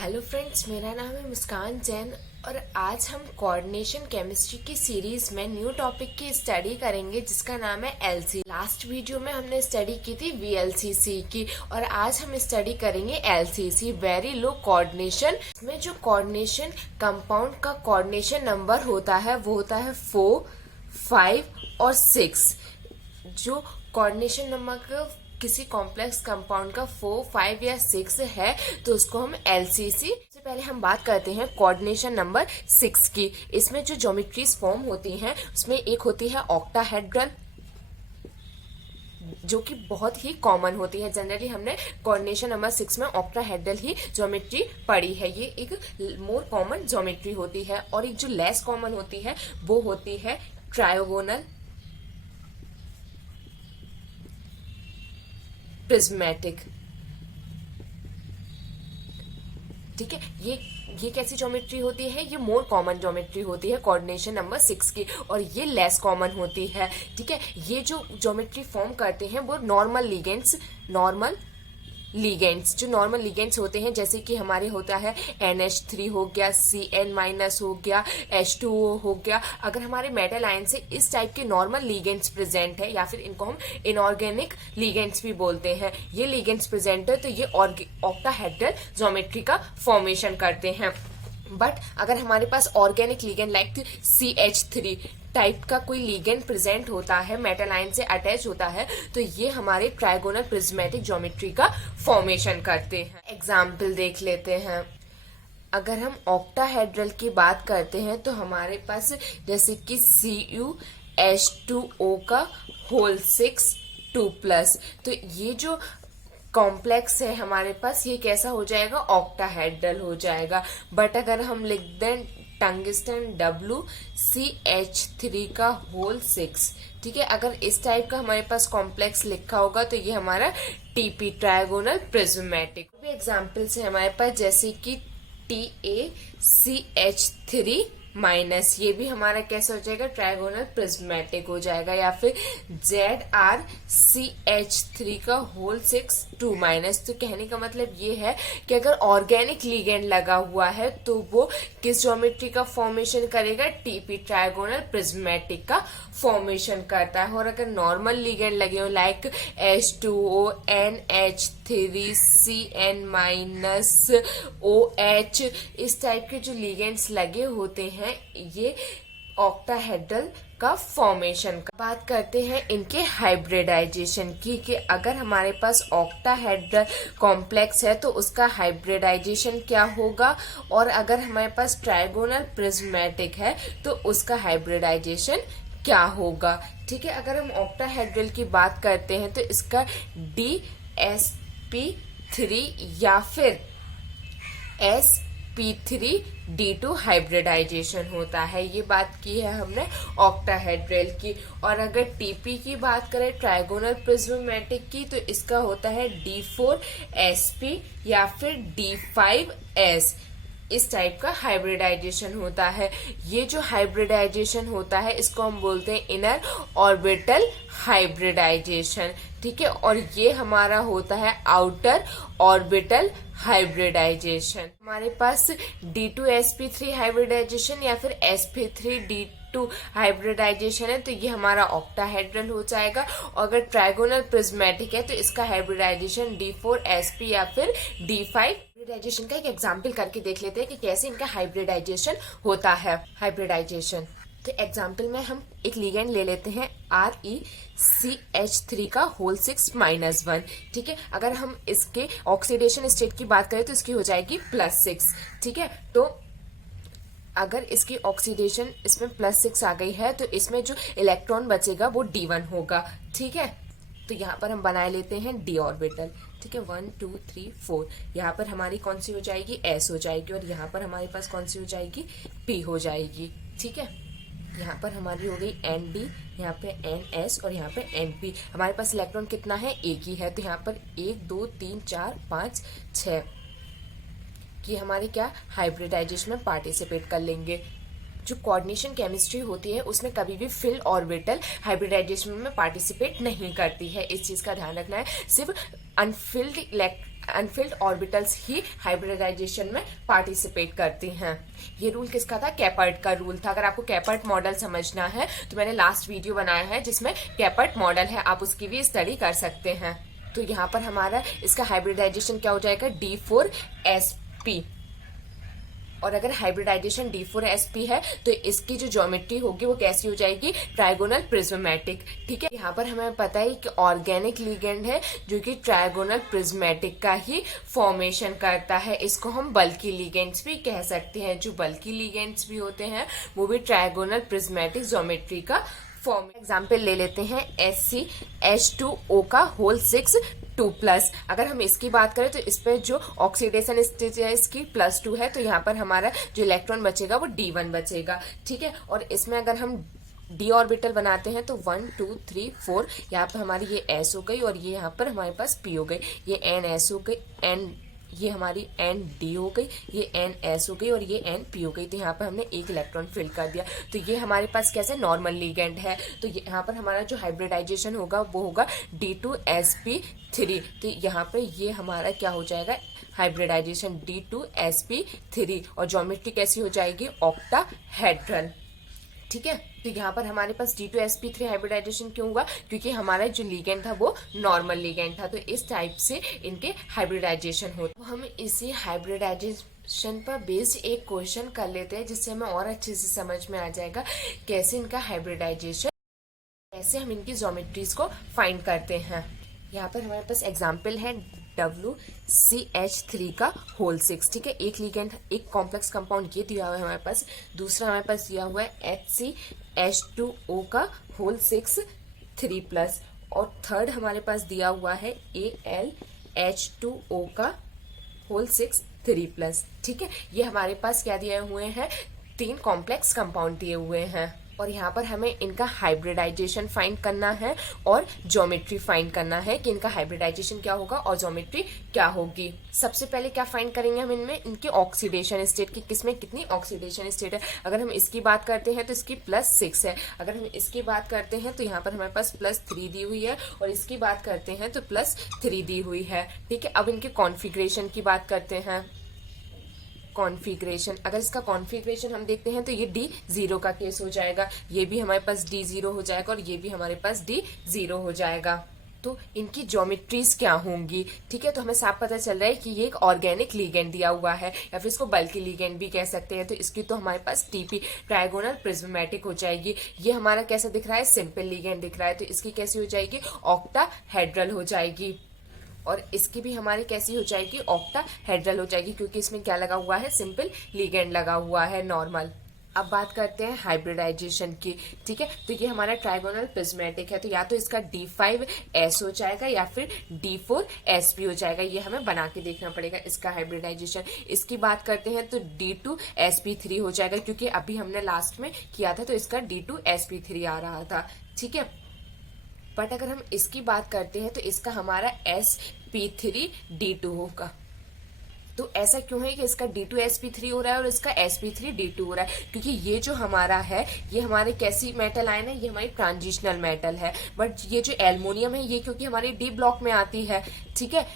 Hello friends, मेरा नाम है मुस्कान जैन और आज हम कोऑर्डिनेशन केमिस्ट्री की सीरीज में न्यू टॉपिक की स्टडी करेंगे जिसका नाम है एलसी। लास्ट वीडियो में हमने स्टडी की थी वीएलसीसी की और आज हम स्टडी करेंगे एलसीसी, वेरी लो कोऑर्डिनेशन। इसमें जो कोऑर्डिनेशन कंपाउंड का कोऑर्डिनेशन नंबर होता है वो होता है 4, 5 और 6। जो कोऑर्डिनेशन नंबर का किसी कॉम्प्लेक्स कंपाउंड का 4, 5 या 6 है तो उसको हम एलसीसी। सबसे पहले हम बात करते हैं कोऑर्डिनेशन नंबर 6 की। इसमें जो ज्योमेट्रीज फॉर्म होती हैं उसमें एक होती है ऑक्टाहेड्रल, जो कि बहुत ही कॉमन होती है। जनरली हमने कोऑर्डिनेशन नंबर 6 में ऑक्टाहेड्रल ही ज्योमेट्री पढ़ी है, ये एक मोर कॉमन ज्योमेट्री होती है। और एक जो लेस कॉमन होती है वो होती है ट्रायगोनल प्रिज्मेटिक। ठीक है, ये कैसी ज्योमेट्री होती है? ये मोर कॉमन ज्योमेट्री होती है कोऑर्डिनेशन नंबर 6 की और ये लेस कॉमन होती है। ठीक है, ये जो ज्योमेट्री फॉर्म करते हैं वो नॉर्मल लिगेंड्स जो नॉर्मल लिगेंड्स होते हैं, जैसे कि हमारे होता है NH3 हो गया, Cn- हो गया, H2O हो गया। अगर हमारे मेटल आयन से इस टाइप के नॉर्मल लिगेंड्स प्रेजेंट है या फिर इनको हम इनऑर्गेनिक लिगेंड्स भी बोलते हैं, ये लिगेंड्स प्रेजेंट है तो ये ऑक्टाहेड्रल ज्योमेट्री का फॉर्मेशन करते हैं। बट अगर हमारे पास organic ligand like CH3 type का कोई लिगेंड प्रेजेंट होता है, मेटल आयन से अटैच होता है, तो ये हमारे ट्रायगोनल प्रिज्मेटिक ज्योमेट्री का फॉर्मेशन करते हैं। एग्जाम्पल देख लेते हैं। अगर हम ऑक्टाहेड्रल की बात करते हैं तो हमारे पास जैसे कि CuH2O का होल 6 2+, तो ये जो कॉम्प्लेक्स है हमारे पास ये कैसा हो जाएगा? ऑक्टाहेड्रल हो जाएगा। बट अगर हम लिख दें टंगस्टन WCH3 का होल 6, ठीक है, अगर इस टाइप का हमारे पास कॉम्प्लेक्स लिखा होगा तो ये हमारा TP ट्रायगोनल प्रिज्मेटिक। भी एग्जाम्पल्स है हमारे पास जैसे कि TaCH3-, ये भी हमारा कैसा हो जाएगा? ट्रायगोनल प्रिज्मेटिक हो जाएगा। या फिर ZrCH3 का होल 6 2-, तो कहने का मतलब ये है कि अगर ऑर्गेनिक लिगेंड लगा हुआ है तो वो किस ज्योमेट्री का फॉर्मेशन करेगा? TP ट्रायगोनल प्रिज्मेटिक का फॉर्मेशन करता है। और अगर नॉर्मल लिगेंड लगे हो लाइक H2O, NH3, Cn-OH, इस टाइप के जो लिगेंड्स लगे होते हैं ये ऑक्टाहेड्रल का फॉर्मेशन का। बात करते हैं इनके हाइब्रिडाइजेशन की कि अगर हमारे पास ऑक्टाहेड्रल कॉम्प्लेक्स है तो उसका हाइब्रिडाइजेशन क्या होगा, और अगर हमारे पास ट्रायगोनल प्रिज्मेटिक है तो उसका हाइब्रिडाइजेशन क्या होगा। ठीक है, अगर हम ऑक्टाहेड्रल की बात करते हैं तो इसका DsP3 या फिर sp3d2 हाइब्रिडाइजेशन होता है। ये बात की है हमने ऑक्टाहेड्रल की। और अगर TP की बात करें ट्रायगोनल प्रिज्मेटिक की तो इसका होता है D4sp या फिर D5s। इस टाइप का हाइब्रिडाइजेशन होता है। ये जो हाइब्रिडाइजेशन होता है इसको हम बोलते हैं इनर ऑर्बिटल हाइब्रिडाइजेशन। ठीक है, और ये हमारा होता है आउटर ऑर्बिटल हाइब्रिडाइजेशन। हमारे पास D2sp3 हाइब्रिडाइजेशन या फिर sp3d2 हाइब्रिडाइजेशन है तो ये हमारा ऑक्टाहेड्रल हो जाएगा। और अगर ट्रायगोनल प्रिज्मेटिक है तो इसका हाइब्रिडाइजेशन D4sp या फिर D5। हाइब्रिडाइजेशन का एक एग्जाम्पल करके देख लेते हैं कि कैसे इनका हाइब्रिडाइजेशन होता है। हाइब्रिडाइजेशन तो एग्जाम्पल में हम एक लिगेंड ले लेते हैं ReCH3 का होल 6-1। ठीक है, अगर हम इसके ऑक्सीडेशन स्टेट की बात करें तो इसकी हो जाएगी +6। ठीक है, तो अगर इसकी ऑक्सीडेशन इसमें +6 आ गई है तो इसमें जो इलेक्ट्रॉन बचेगा वो D1 होगा। ठीक है, तो यहाँ पर हम बनाए लेते हैं d ऑर्बिटल। ठीक है, 1 2 3 4, यहाँ पर हमारी कौन सी हो जाएगी? S हो जाएगी। और यहाँ पर हमारे पास कौन सी हो जाएगी? P हो जाएगी। ठीक है, यहाँ पर हमारी हो गई ND, यहाँ पे NS और यहाँ पे NP। हमारे पास इलेक्ट्रॉन कितना है? एक ही है, तो यहाँ पर 1 2 3 4 5 6 की हमारे क्या हाइब्रिडाइजेशन में पार्टिसिपेट कर लेंगे। जो कोऑर्डिनेशन केमिस्ट्री होती है उसमें कभी भी फिल्ड ऑर्बिटल हाइब्रिडाइजेशन में पार्टिसिपेट नहीं करती है, इस चीज का ध्यान रखना है। सिर्फ अनफिल्ड अनफिल्ड ऑर्बिटल्स ही हाइब्रिडाइजेशन में पार्टिसिपेट करती हैं। ये रूल किसका था? कैपर्ट का रूल था। अगर आपको कैपर्ट मॉडल समझना है तो मैंने लास्ट वीडियो बनाया है जिसमें कैपर्ट मॉडल है, आप उसकी भी स्टडी कर सकते हैं। तो यहाँ पर हमारा इसका हाइब्रिडाइजेशन क्या हो जाएगा? D4sp। और अगर हाइब्रिडाइजेशन D4sp है तो इसकी जो ज्योमेट्री होगी वो कैसी हो जाएगी? Trigonal prismatic. ठीक है, यहाँ पर हमें पता है कि ऑर्गेनिक लिगेंड है जो कि ट्रायगोनल प्रिज्मेटिक का ही फॉर्मेशन करता है। इसको हम बल्की लिगेंड्स भी कह सकते हैं। जो बल्की लिगेंड्स भी होते हैं वो भी ट्रायगोनल प्रिज्मेटिक ज्योमेट्री का फॉर्म। एग्जाम्पल ले लेते हैं SCH2O का होल 6 2+। अगर हम इसकी बात करें तो इस पर जो ऑक्सीडेशन स्टेज है इसकी +2 है, तो यहाँ पर हमारा जो इलेक्ट्रॉन बचेगा वो D1 बचेगा। ठीक है, और इसमें अगर हम d ऑर्बिटल बनाते हैं तो 1 2 3 4, यहाँ पर हमारी ये s हो गई और ये यहाँ पर हमारे पास p हो गई, ये ns हो गई, n ये हमारी ND हो गई, ये NS हो गई और ये NP हो गई। तो यहाँ पर हमने एक इलेक्ट्रॉन फिल कर दिया। तो ये हमारे पास कैसे नॉर्मल लिगेंड है। तो यहाँ पर हमारा जो हाइब्रिडाइजेशन होगा वो होगा D2sp3। तो यहाँ पर ये हमारा क्या हो जाएगा? Hybridisation D2sp3। और ज्योमेट्री कैसी हो जाएगी? ऑक्टाहेड्रल। ठीक है, तो यहाँ पर हमारे पास D2sp3 हाइब्रिडाइजेशन क्यों हुआ? क्योंकि हमारा जो लिगेंड था वो नॉर्मल लिगेंड था। तो इस टाइप से इनके हाइब्रिडाइजेशन होता है। तो हम इसी हाइब्रिडाइजेशन पर बेस्ड एक क्वेश्चन कर लेते हैं जिससे हमें और अच्छे से समझ में आ जाएगा कैसे इनका हाइब्रिडाइजेशन, कैसे हम इनकी ज्योमेट्रीज को फाइंड करते हैं। यहाँ पर हमारे पास एग्जाम्पल है WCH3 का होल 6। ठीक है, एक लिगेंड, एक कॉम्प्लेक्स कंपाउंड ये दिया हुआ है हमारे पास। दूसरा हमारे पास दिया हुआ है HCH2O का होल 6 3+। और थर्ड हमारे पास दिया हुआ है AlH2O का होल 6 3+। ठीक है, ये हमारे पास क्या दिए हुए हैं? 3 कॉम्प्लेक्स कंपाउंड दिए हुए हैं। और यहाँ पर हमें इनका हाइब्रिडाइजेशन फाइंड करना है और ज्योमेट्री फाइंड करना है कि इनका हाइब्रिडाइजेशन क्या होगा और ज्योमेट्री क्या होगी। सबसे पहले क्या फाइंड करेंगे हम? इनमें इनके ऑक्सीडेशन स्टेट की, किसमें कितनी ऑक्सीडेशन स्टेट है। अगर हम इसकी बात करते हैं तो इसकी +6 है। अगर हम इसकी बात करते हैं तो यहाँ पर हमारे पास +3 दी हुई है और इसकी बात करते हैं तो +3 दी हुई है। ठीक है, अब इनके कॉन्फ़िगरेशन की बात करते हैं। कॉन्फ़िगरेशन, अगर इसका कॉन्फ़िगरेशन हम देखते हैं तो ये D0 का केस हो जाएगा, ये भी हमारे पास D0 हो जाएगा और ये भी हमारे पास D0 हो जाएगा। तो इनकी ज्योमेट्रीज क्या होंगी? ठीक है, तो हमें साफ पता चल रहा है कि ये एक ऑर्गेनिक लिगेंड दिया हुआ है या फिर इसको बल्की लिगेंड भी कह सकते हैं। तो इसकी तो हमारे पास TP ट्रायगोनल प्रिज्मेटिक हो जाएगी। ये हमारा कैसा दिख रहा है? सिंपल लिगेंड दिख रहा है। तो इसकी कैसी हो जाएगी? ऑक्टाहेड्रल हो जाएगी। और इसकी भी हमारी कैसी हो जाएगी? ऑक्टाहेड्रल हो जाएगी, क्योंकि इसमें क्या लगा हुआ है? सिंपल लिगेंड लगा हुआ है, नॉर्मल। अब बात करते हैं हाइब्रिडाइजेशन की। ठीक है, तो ये हमारा ट्रायगोनल प्रिज्मेटिक है, तो या तो इसका D5s हो जाएगा या फिर D4sp हो जाएगा। ये हमें बना के देखना पड़ेगा इसका हाइब्रिडाइजेशन। इसकी बात करते हैं तो D2sp3 हो जाएगा, क्योंकि अभी हमने लास्ट में किया था तो इसका D2sp3 आ रहा था। ठीक है, बट अगर हम इसकी बात करते हैं तो इसका हमारा sp3d2 होगा। तो ऐसा क्यों है कि इसका D2sp3 हो रहा है और इसका sp3d2 हो रहा है? क्योंकि ये जो हमारा है ये हमारे कैसी मेटल आयन है? ये हमारी ट्रांजिशनल मेटल है। बट ये जो एल्युमिनियम है ये क्योंकि हमारी D ब्लॉक में आती है। ठीक है,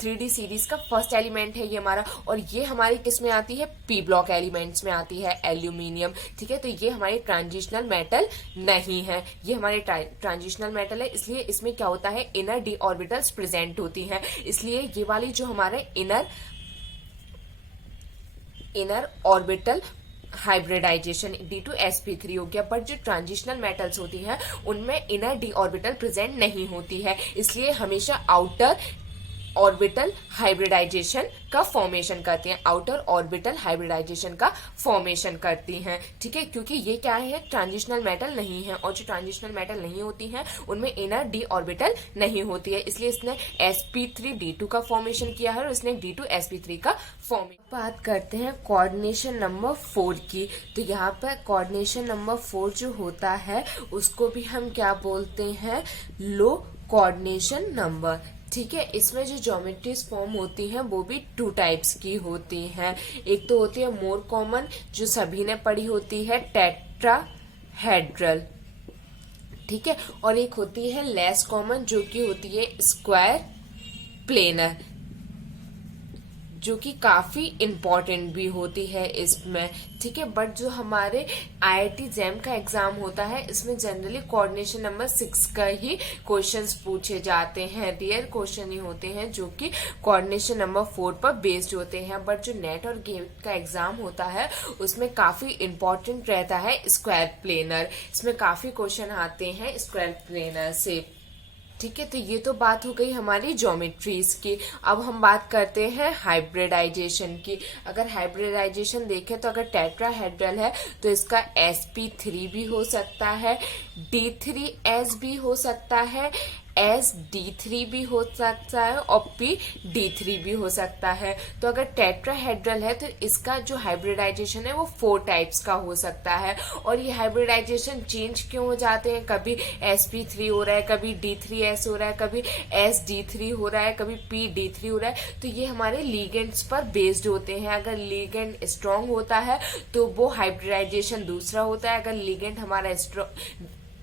3D सीरीज का फर्स्ट एलिमेंट है ये हमारा, और ये हमारी किस में आती है? P ब्लॉक एलिमेंट्स में आती है, एल्यूमिनियम। ठीक है, तो ये हमारी ट्रांजिशनल मेटल नहीं है, ये हमारे ट्रांजिशनल मेटल है। इसलिए इसमें क्या होता है? इनर d ऑर्बिटल्स प्रेजेंट होती हैं। इसलिए ये वाली जो हमारे इनर ऑर्बिटल हाइब्रिडाइजेशन D2sp3 हो गया। बट जो ट्रांजिशनल मेटल्स होती हैं उनमें इनर d ऑर्बिटल प्रेजेंट नहीं होती है, इसलिए हमेशा आउटर ऑर्बिटल हाइब्रिडाइजेशन का फॉर्मेशन करती हैं, आउटर ऑर्बिटल हाइब्रिडाइजेशन का फॉर्मेशन करती हैं। ठीक है, क्योंकि ये क्या है? ट्रांजिशनल मेटल नहीं है, और जो ट्रांजिशनल मेटल नहीं होती हैं उनमें इनर d ऑर्बिटल नहीं होती है, इसलिए इसने sp3d2 का फॉर्मेशन किया है और इसने D2sp3 का फॉर्मेशन। बात करते हैं कोऑर्डिनेशन नंबर 4 की। तो यहाँ पर कोऑर्डिनेशन नंबर 4 जो होता है उसको भी हम क्या बोलते हैं? लो कोऑर्डिनेशन नंबर। ठीक है, इसमें जो ज्योमेट्रीज फॉर्म होती हैं वो भी 2 टाइप्स की होती हैं। एक तो होती है मोर कॉमन, जो सभी ने पढ़ी होती है, टेट्राहेड्रल। ठीक है, और एक होती है लेस कॉमन जो कि होती है स्क्वायर प्लेनर। जो कि काफी इम्पोर्टेंट भी होती है इसमें, ठीक है। बट जो हमारे IIT जैम का एग्जाम होता है इसमें जनरली कोऑर्डिनेशन नंबर 6 का ही क्वेश्चंस पूछे जाते हैं, रेयर क्वेश्चन ही होते हैं जो कि कोऑर्डिनेशन नंबर 4 पर बेस्ड होते हैं। बट जो नेट और गेट का एग्जाम होता है उसमें काफी इम्पोर्टेंट रहता है स्क्वायर प्लेनर, इसमें काफी क्वेश्चन आते हैं स्क्वायर प्लेनर से, ठीक है। तो ये तो बात हो गई हमारी ज्योमेट्रीज की। अब हम बात करते हैं हाइब्रिडाइजेशन की। अगर हाइब्रिडाइजेशन देखें तो अगर टेट्राहेड्रल है तो इसका sp3 भी हो सकता है, D3s भी हो सकता है, sd3 भी हो सकता है और pd3 भी हो सकता है। तो अगर टेट्राहेड्रल है तो इसका जो हाइब्रिडाइजेशन है वो 4 टाइप्स का हो सकता है। और ये हाइब्रिडाइजेशन चेंज क्यों हो जाते हैं, कभी sp3 हो रहा है, कभी d3s हो रहा है, कभी sd3 हो रहा है, कभी pd3 हो रहा है। तो ये हमारे लिगेंड्स पर बेस्ड होते हैं। अगर लिगेंड स्ट्रांग होता है तो वो हाइब्रिडाइजेशन दूसरा होता है, अगर लिगेंड हमारा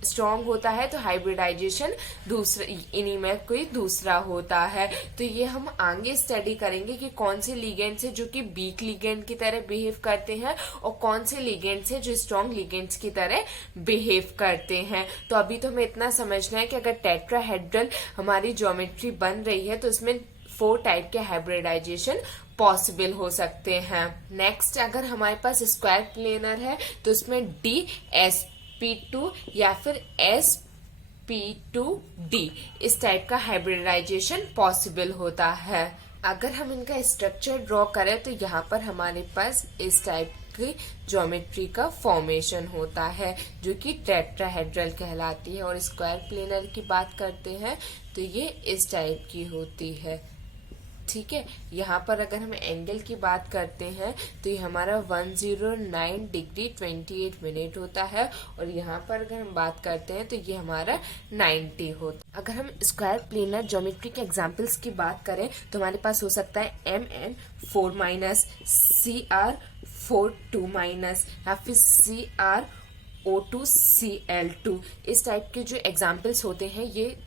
स्ट्रॉन्ग होता है तो हाइब्रिडाइजेशन दूसरा, इन्हीं में कोई दूसरा होता है। तो ये हम आगे स्टडी करेंगे कि कौन से लिगेंड्स है जो कि वीक लिगेंड की तरह बिहेव करते हैं और कौन से लिगेंड्स है जो स्ट्रॉन्ग लिगेंड्स की तरह बिहेव करते हैं। तो अभी तो हमें इतना समझना है कि अगर टेट्राहेड्रल हमारी ज्योमेट्री बन रही है तो इसमें 4 टाइप के हाइब्रिडाइजेशन पॉसिबल हो सकते हैं। नेक्स्ट, अगर हमारे पास स्क्वायर प्लेनर है तो उसमें DSP2 या फिर SP2D इस टाइप का हाइब्रिडाइजेशन पॉसिबल होता है। अगर हम इनका स्ट्रक्चर ड्रॉ करें तो यहाँ पर हमारे पास इस टाइप की ज्योमेट्री का फॉर्मेशन होता है जो कि टेट्राहेड्रल कहलाती है। और स्क्वायर प्लेनर की बात करते हैं तो ये इस टाइप की होती है, ठीक है। यहाँ पर अगर हम एंगल की बात करते हैं तो ये हमारा 109 डिग्री 28 मिनट होता है। और यहाँ पर अगर हम बात करते हैं तो ये हमारा 90 होता है। अगर हम स्क्वायर प्लेनर ज्योमेट्री के एग्जांपल्स की बात करें तो हमारे पास हो सकता है MN4 माइनस, CR4 2 माइनस या फिर CRO2 CL2। इस टाइप के जो एग्जाम्पल्स होते हैं ये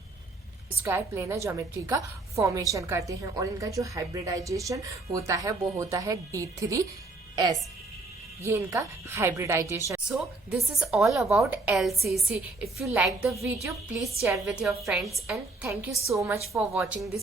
स्क्वायर प्लेनर ज्योमेट्री का फॉर्मेशन करते हैं। और इनका जो हाइब्रिडाइजेशन होता है वो होता है D3S, ये इनका hybridization. So this is all about LCC। If you like the video please share with your friends and thank you so much for watching this